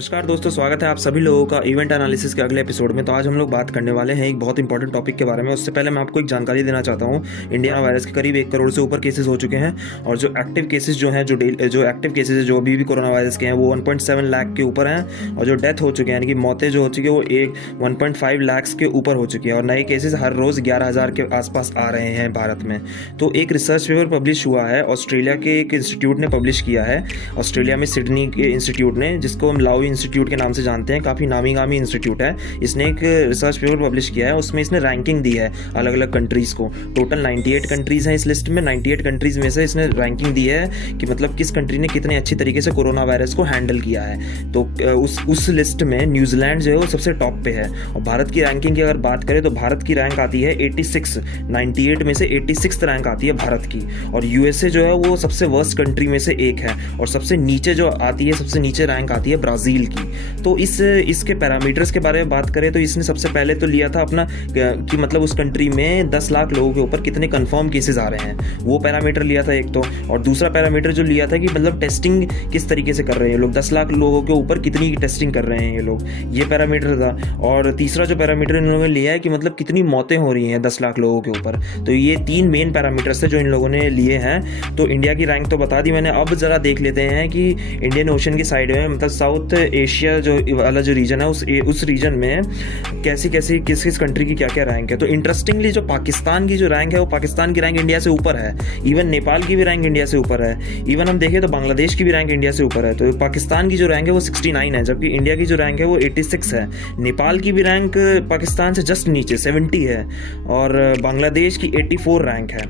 नमस्कार दोस्तों, स्वागत है आप सभी लोगों का इवेंट एनालिसिस के अगले एपिसोड में। तो आज हम लोग बात करने वाले हैं एक बहुत इंपॉर्टेंट टॉपिक के बारे में। उससे पहले मैं आपको एक जानकारी देना चाहता हूं। इंडिया वायरस के करीब 1 करोड़ से ऊपर केसेस हो चुके हैं और जो एक्टिव केसेस जो हैं जो एक्टिव केसेस है जो अभी भी कोरोना वायरस के हैं वो 1.7 लाख के ऊपर हैं और जो डेथ हो चुके हैं यानी कि मौतें जो हो चुकी है वो 1.5 लाख के ऊपर हो चुकी है और नए केसेस हर रोज़ 11,000 के आसपास आ रहे हैं भारत में। तो एक रिसर्च पेपर पब्लिश हुआ है, ऑस्ट्रेलिया के एक इंस्टीट्यूट ने पब्लिश किया है, ऑस्ट्रेलिया में सिडनी के इंस्टीट्यूट ने, जिसको हम लाओ इंस्टीट्यूट के नाम से जानते हैं। काफ़ी नामी गामी इंस्टीट्यूट है। इसने एक रिसर्च पेपर पब्लिश किया है, उसमें इसने रैंकिंग दी है अलग अलग कंट्रीज़ को। टोटल 98 कंट्रीज़ हैं इस लिस्ट में। 98 कंट्रीज़ में से इसने रैंकिंग दी है कि मतलब किस कंट्री ने कितने अच्छी तरीके से कोरोना वायरस को हैंडल किया है। तो उस लिस्ट में न्यूजीलैंड जो है वो सबसे टॉप पे है। और भारत की रैंकिंग की अगर बात करें तो भारत की रैंक आती है 86, 98 में से 86 रैंक आती है भारत की। और यूएसए जो है वो सबसे वर्स्ट कंट्री में से एक है और सबसे नीचे जो आती है, सबसे नीचे रैंक आती है ब्राज़ील की। तो इसके पैरामीटर्स के बारे में बात करें तो इसने सबसे पहले तो लिया था अपना कि मतलब उस कंट्री में 10 लाख लोगों के ऊपर कितने कंफर्म केसेस आ रहे हैं, वो पैरामीटर लिया था एक तो। और दूसरा पैरामीटर जो लिया था कि मतलब टेस्टिंग किस तरीके से कर रहे हैं लोग, 10 लाख लोगों के ऊपर कितनी टेस्टिंग कर रहे हैं ये लोग, ये पैरामीटर था। और तीसरा जो पैरामीटर इन लोगों ने लिया है कि मतलब कितनी मौतें हो रही हैं 10 लाख लोगों के ऊपर। तो ये 3 मेन पैरामीटर्स थे जो इन लोगों ने लिए हैं। तो इंडिया की रैंक तो बता दी मैंने। अब जरा देख लेते हैं कि इंडियन ओशन की साइड में, मतलब साउथ एशिया जो वाला जो रीजन है उस रीजन में किस किस कंट्री की क्या क्या रैंक है। तो इंटरेस्टिंगली जो पाकिस्तान की जो रैंक है वो पाकिस्तान की रैंक इंडिया से ऊपर है। इवन नेपाल की भी रैंक इंडिया से ऊपर है। इवन हम देखें तो बांग्लादेश की भी रैंक इंडिया से ऊपर है। तो पाकिस्तान की जो रैंक है वो 69 है, जबकि इंडिया की जो रैंक है वो 86 है। नेपाल की भी रैंक पाकिस्तान से जस्ट नीचे 70 है और बांग्लादेश की 84 रैंक है।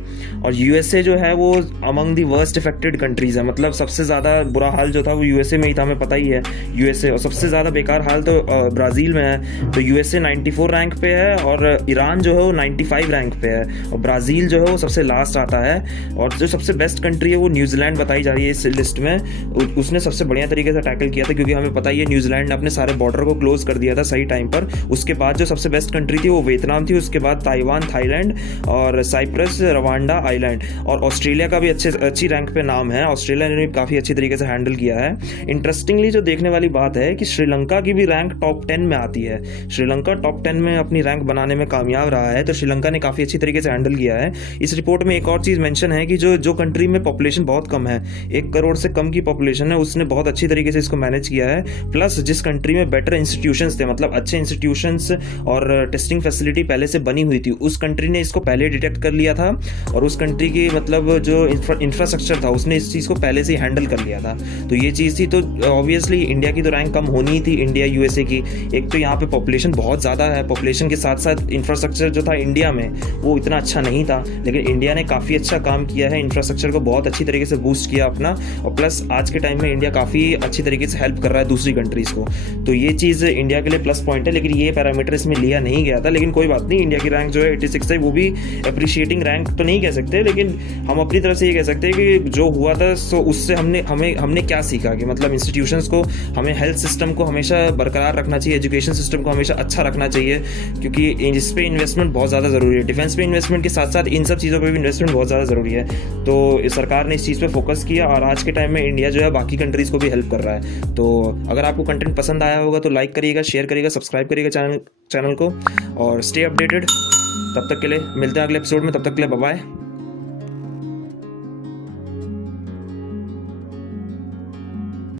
और यूएसए जो है वो among the worst affected countries है, मतलब सबसे ज़्यादा बुरा हाल जो था वो यूएसए में ही था, हमें पता ही है यूएसए। और सबसे ज़्यादा बेकार हाल तो ब्राज़ील में है। तो यूएसए 94 रैंक पे है और ईरान जो है वो 95 रैंक पे है और ब्राज़ील जो है वो सबसे लास्ट आता है। और जो सबसे बेस्ट कंट्री है वो न्यूजीलैंड बताई जा रही है इस लिस्ट में। उसने सबसे बढ़िया तरीके से टैकल किया था, क्योंकि हमें पता ही है न्यूजीलैंड ने अपने सारे बॉर्डर को क्लोज कर दिया था सही टाइम पर। उसके बाद जो सबसे बेस्ट कंट्री थी वो वियतनाम थी, उसके बाद ताइवान, थाईलैंड और साइप्रस, रवांडा आइलैंड। और ऑस्ट्रेलिया का भी अच्छी रैंक पे नाम है। ऑस्ट्रेलिया ने भी काफ़ी अच्छी तरीके से हैंडल किया है। इंटरेस्टिंगली जो देखने वाली बात है कि श्रीलंका की भी रैंक टॉप 10 में आती है। श्रीलंका टॉप 10 में अपनी रैंक बनाने में कामयाब रहा है। तो श्रीलंका ने काफ़ी अच्छी तरीके से हैंडल किया है। इस रिपोर्ट में एक और चीज़ मेंशन है कि जो कंट्री में पॉपुलेशन बहुत कम है, 1 करोड़ से कम की पॉपुलेशन है, उसने बहुत अच्छी तरीके से इसको मैनेज किया है। प्लस जिस कंट्री में बेटर इंस्टीट्यूशंस थे, मतलब अच्छे इंस्टीट्यूशंस और टेस्टिंग फैसिलिटी पहले से बनी हुई थी, उस कंट्री ने इसको पहले डिटेक्ट कर लिया था और उस कंट्री की मतलब जो इंफ्रास्ट्रक्चर था उसने इस चीज़ को पहले से ही हैंडल कर लिया था। तो ये चीज़ थी। तो ऑब्वियसली इंडिया की तो रैंक कम होनी ही थी, इंडिया यूएसए की। एक तो यहाँ पे पॉपुलेशन बहुत ज़्यादा है, पॉपुलेशन के साथ साथ इंफ्रास्ट्रक्चर जो था इंडिया में वो इतना अच्छा नहीं था, लेकिन इंडिया ने काफ़ी अच्छा काम किया है, इंफ्रास्ट्रक्चर को बहुत अच्छी तरीके से बूस्ट किया अपना। और प्लस आज के टाइम में इंडिया काफ़ी अच्छी तरीके से हेल्प कर रहा है दूसरी कंट्रीज़ को। तो ये चीज़ इंडिया के लिए प्लस पॉइंट है, लेकिन ये पैरामीटर इसमें लिया नहीं गया था। लेकिन कोई बात नहीं, इंडिया की रैंक जो है 86 है, वो भी अप्रिशिएटिंग रैंक तो नहीं कह सकते, लेकिन हम अपनी तरफ से ये कह सकते हैं कि जो हुआ था सो उससे हमने क्या सीखा कि मतलब इंस्टीट्यूशंस को, हमें हेल्थ सिस्टम को हमेशा बरकरार रखना चाहिए, एजुकेशन सिस्टम को हमेशा अच्छा रखना चाहिए, क्योंकि इस पे इन्वेस्टमेंट बहुत ज़्यादा ज़रूरी है। डिफेंस पे इन्वेस्टमेंट के साथ साथ इन सब चीज़ों पे भी इन्वेस्टमेंट बहुत ज़्यादा ज़रूरी है। तो सरकार ने इस चीज़ पे फोकस किया और आज के टाइम में इंडिया जो है बाकी कंट्रीज़ को भी हेल्प कर रहा है। तो अगर आपको कंटेंट पसंद आया होगा तो लाइक करिएगा, शेयर करिएगा, सब्सक्राइब करिएगा चैनल को और स्टे अपडेटेड। तब तक के लिए मिलते हैं अगले एपिसोड में। तब तक के लिए बाय बाय।